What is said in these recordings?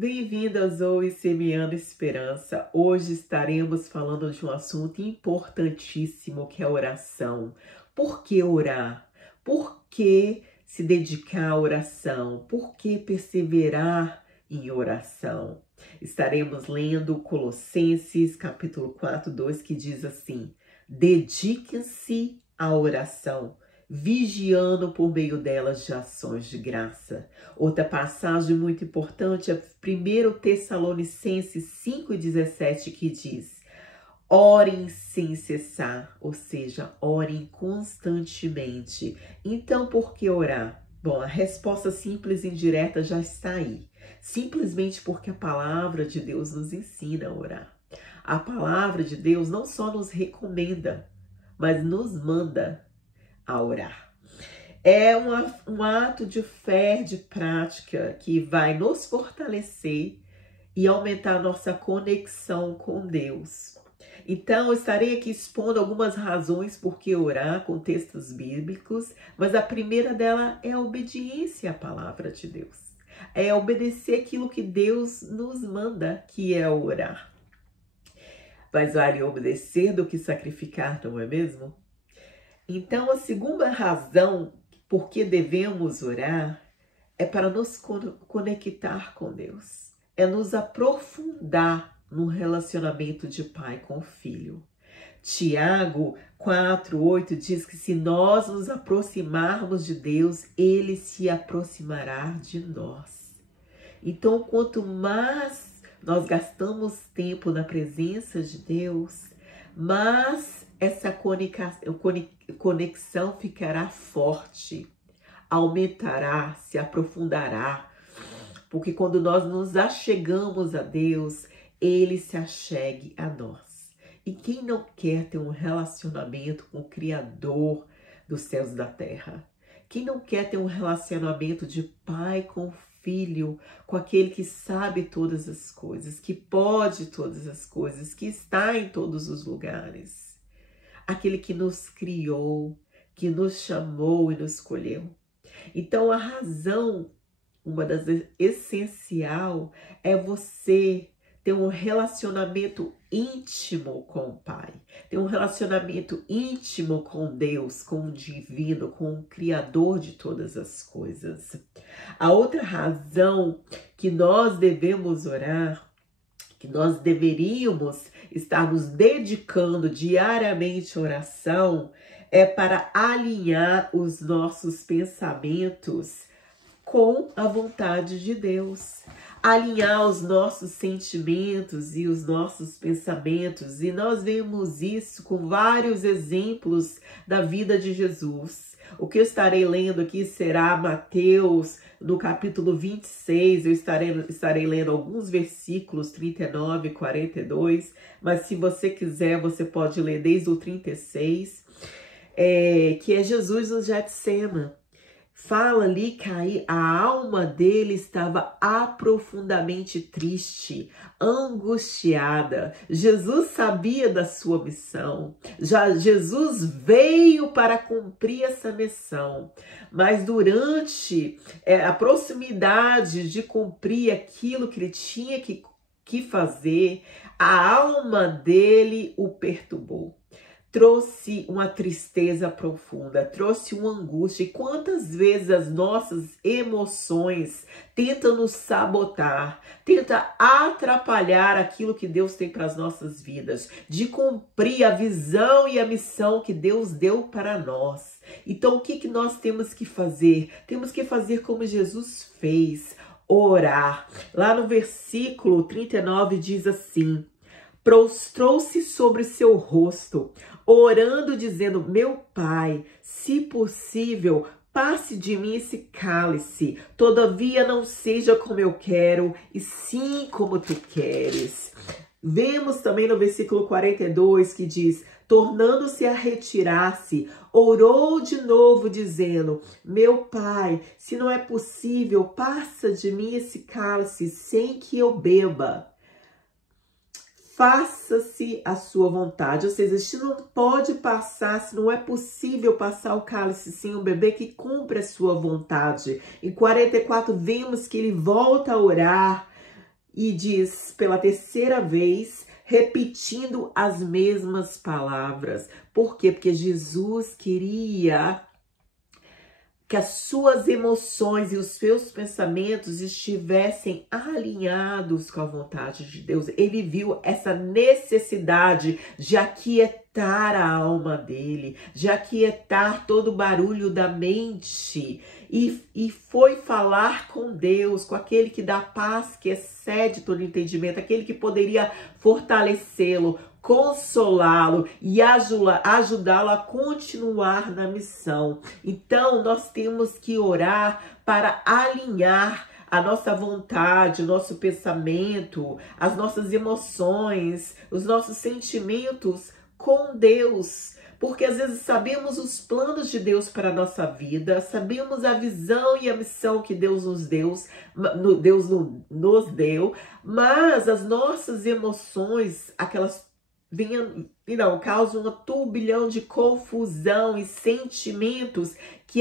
Bem-vindo a Zoe Semeando Esperança. Hoje estaremos falando de um assunto importantíssimo que é a oração. Por que orar? Por que se dedicar à oração? Por que perseverar em oração? Estaremos lendo Colossenses capítulo 4, 2, que diz assim: dediquem-se à oração, vigiando por meio delas de ações de graça. Outra passagem muito importante é 1 Tessalonicenses 5,17, que diz: orem sem cessar, ou seja, orem constantemente. Então, por que orar? Bom, a resposta simples e indireta já está aí. Simplesmente porque a palavra de Deus nos ensina a orar. A palavra de Deus não só nos recomenda, mas nos manda a orar. É um ato de fé, de prática, que vai nos fortalecer e aumentar a nossa conexão com Deus. Então, eu estarei aqui expondo algumas razões por que orar com textos bíblicos, mas a primeira dela é a obediência à palavra de Deus. É obedecer aquilo que Deus nos manda, que é orar. Mais vale obedecer do que sacrificar, não é mesmo? Então, a segunda razão por que devemos orar é para nos conectar com Deus. É nos aprofundar no relacionamento de pai com filho. Tiago 4:8 diz que se nós nos aproximarmos de Deus, Ele se aproximará de nós. Então, quanto mais nós gastamos tempo na presença de Deus, mais essa conexão ficará forte, aumentará, se aprofundará. Porque quando nós nos achegamos a Deus, Ele se achegue a nós. E quem não quer ter um relacionamento com o Criador dos céus e da terra? Quem não quer ter um relacionamento de pai com filho, com aquele que sabe todas as coisas, que pode todas as coisas, que está em todos os lugares? Aquele que nos criou, que nos chamou e nos escolheu. Então, a razão, uma das essencial, é você ter um relacionamento íntimo com o Pai, ter um relacionamento íntimo com Deus, com o divino, com o Criador de todas as coisas. A outra razão que nós devemos orar, que nós deveríamos estar nos dedicando diariamente à oração, é para alinhar os nossos pensamentos com a vontade de Deus. Alinhar os nossos sentimentos e os nossos pensamentos. E nós vemos isso com vários exemplos da vida de Jesus. O que eu estarei lendo aqui será Mateus, no capítulo 26. Eu estarei lendo alguns versículos, 39 e 42. Mas se você quiser, você pode ler desde o 36. Que é Jesus no Getsema. Fala ali que a alma dele estava profundamente triste, angustiada. Jesus sabia da sua missão. Jesus veio para cumprir essa missão. Mas durante a proximidade de cumprir aquilo que ele tinha que fazer, a alma dele o perturbou. Trouxe uma tristeza profunda, trouxe uma angústia. E quantas vezes as nossas emoções tentam nos sabotar, tentam atrapalhar aquilo que Deus tem para as nossas vidas, de cumprir a visão e a missão que Deus deu para nós. Então, o que nós temos que fazer? Temos que fazer como Jesus fez, orar. Lá no versículo 39 diz assim: prostrou-se sobre seu rosto, orando, dizendo: meu Pai, se possível, passe de mim esse cálice, todavia não seja como eu quero, e sim como tu queres. Vemos também no versículo 42 que diz: tornando-se a retirar-se, orou de novo, dizendo: meu Pai, se não é possível, passa de mim esse cálice sem que eu beba. Faça-se a sua vontade. Ou seja, se não pode passar, se não é possível passar o cálice sem o bebê, que cumpra a sua vontade. Em 44 vemos que ele volta a orar e diz pela terceira vez, repetindo as mesmas palavras. Por quê? Porque Jesus queria que as suas emoções e os seus pensamentos estivessem alinhados com a vontade de Deus. Ele viu essa necessidade de aquietar a alma dele, de aquietar todo o barulho da mente e foi falar com Deus, com aquele que dá paz, que excede todo entendimento, aquele que poderia fortalecê-lo, consolá-lo e ajudá-lo a continuar na missão. Então, nós temos que orar para alinhar a nossa vontade, o nosso pensamento, as nossas emoções, os nossos sentimentos com Deus. Porque às vezes sabemos os planos de Deus para a nossa vida, sabemos a visão e a missão que Deus nos deu, mas as nossas emoções, aquelas causam um turbilhão de confusão e sentimentos que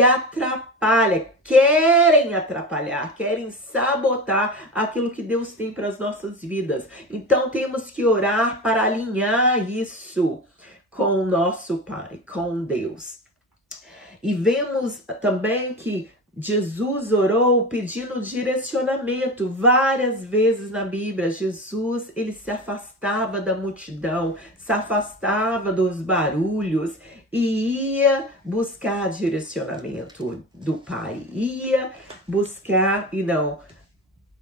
querem atrapalhar, querem sabotar aquilo que Deus tem para as nossas vidas. Então temos que orar para alinhar isso com o nosso Pai, com Deus. E vemos também que Jesus orou pedindo direcionamento várias vezes na Bíblia. Jesus, ele se afastava da multidão, se afastava dos barulhos e ia buscar direcionamento do Pai. Ia buscar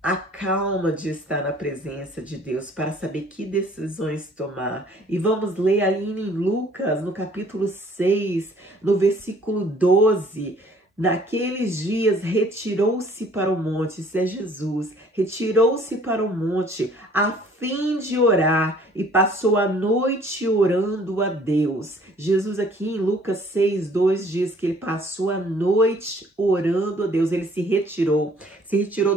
a calma de estar na presença de Deus para saber que decisões tomar. E vamos ler ali em Lucas, no capítulo 6, no versículo 12. Naqueles dias retirou-se para o monte, isso é Jesus, retirou-se para o monte a fim de orar e passou a noite orando a Deus. Jesus aqui em Lucas 6, 2 diz que ele passou a noite orando a Deus, ele se retirou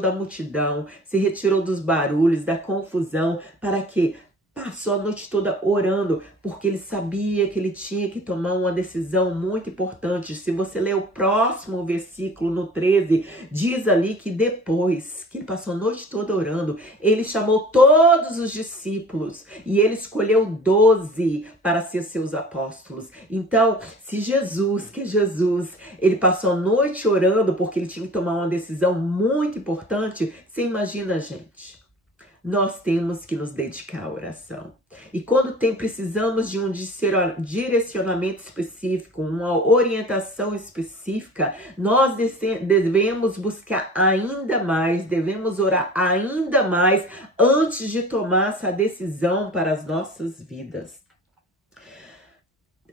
da multidão, se retirou dos barulhos, da confusão, para quê? Passou a noite toda orando, porque ele sabia que ele tinha que tomar uma decisão muito importante. Se você ler o próximo versículo, no 13, diz ali que depois que ele passou a noite toda orando, ele chamou todos os discípulos e ele escolheu 12 para ser seus apóstolos. Então, se Jesus, ele passou a noite orando porque ele tinha que tomar uma decisão muito importante, você imagina, gente. Nós temos que nos dedicar à oração. E quando precisamos de um direcionamento específico, uma orientação específica, nós devemos buscar ainda mais, devemos orar ainda mais antes de tomar essa decisão para as nossas vidas.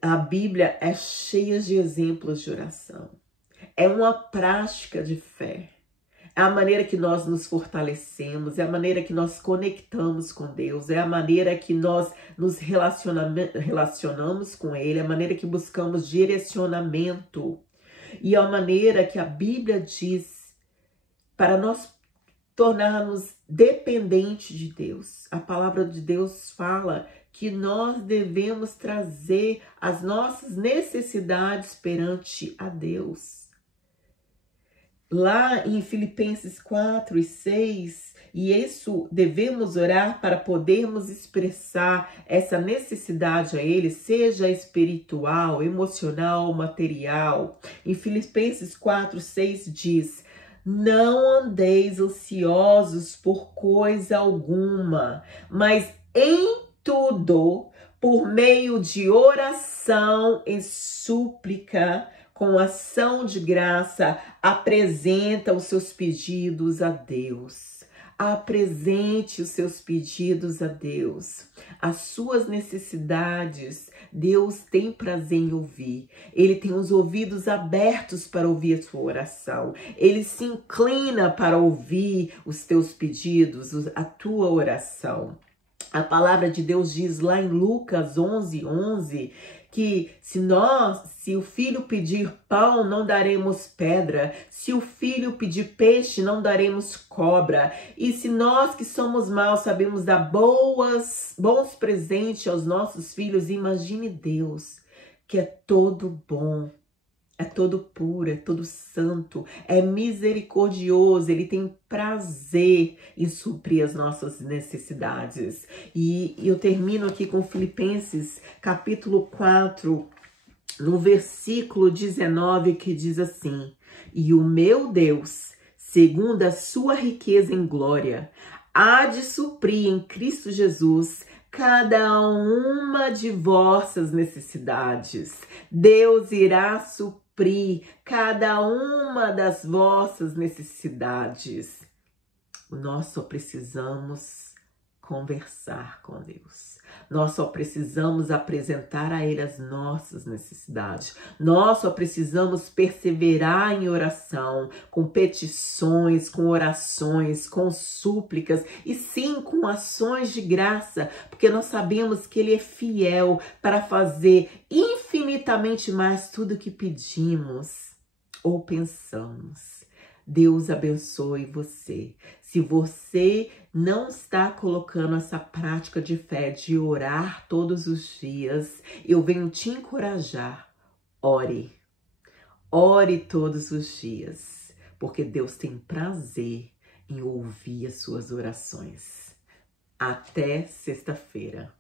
A Bíblia é cheia de exemplos de oração. É uma prática de fé. É a maneira que nós nos fortalecemos, é a maneira que nós conectamos com Deus, é a maneira que nós nos relacionamos com Ele, é a maneira que buscamos direcionamento. E é a maneira que a Bíblia diz para nós tornarmos dependentes de Deus. A palavra de Deus fala que nós devemos trazer as nossas necessidades perante a Deus. Lá em Filipenses 4 e 6, e isso devemos orar para podermos expressar essa necessidade a Ele, seja espiritual, emocional, material. Em Filipenses 4, 6 diz: não andeis ansiosos por coisa alguma, mas em tudo, por meio de oração e súplica, com ação de graça, apresenta os seus pedidos a Deus. Apresente os seus pedidos a Deus. As suas necessidades, Deus tem prazer em ouvir. Ele tem os ouvidos abertos para ouvir a sua oração. Ele se inclina para ouvir os teus pedidos, a tua oração. A palavra de Deus diz lá em Lucas 11, 11, que se o filho pedir pão, não daremos pedra. Se o filho pedir peixe, não daremos cobra. E se nós que somos maus sabemos dar bons presentes aos nossos filhos, imagine Deus, que é todo bom, é todo puro, é todo santo, é misericordioso, ele tem prazer em suprir as nossas necessidades. E eu termino aqui com Filipenses, capítulo 4, no versículo 19, que diz assim: e o meu Deus, segundo a sua riqueza em glória, há de suprir em Cristo Jesus cada uma de vossas necessidades. Deus irá suprir cada uma das vossas necessidades. Nós só precisamos conversar com Deus. Nós só precisamos apresentar a Ele as nossas necessidades. Nós só precisamos perseverar em oração, com petições, com orações, com súplicas e sim com ações de graça, porque nós sabemos que Ele é fiel para fazer infinitamente mais tudo o que pedimos ou pensamos. Deus abençoe você. Se você não está colocando essa prática de fé, de orar todos os dias, eu venho te encorajar. Ore. Ore todos os dias, porque Deus tem prazer em ouvir as suas orações. Até sexta-feira.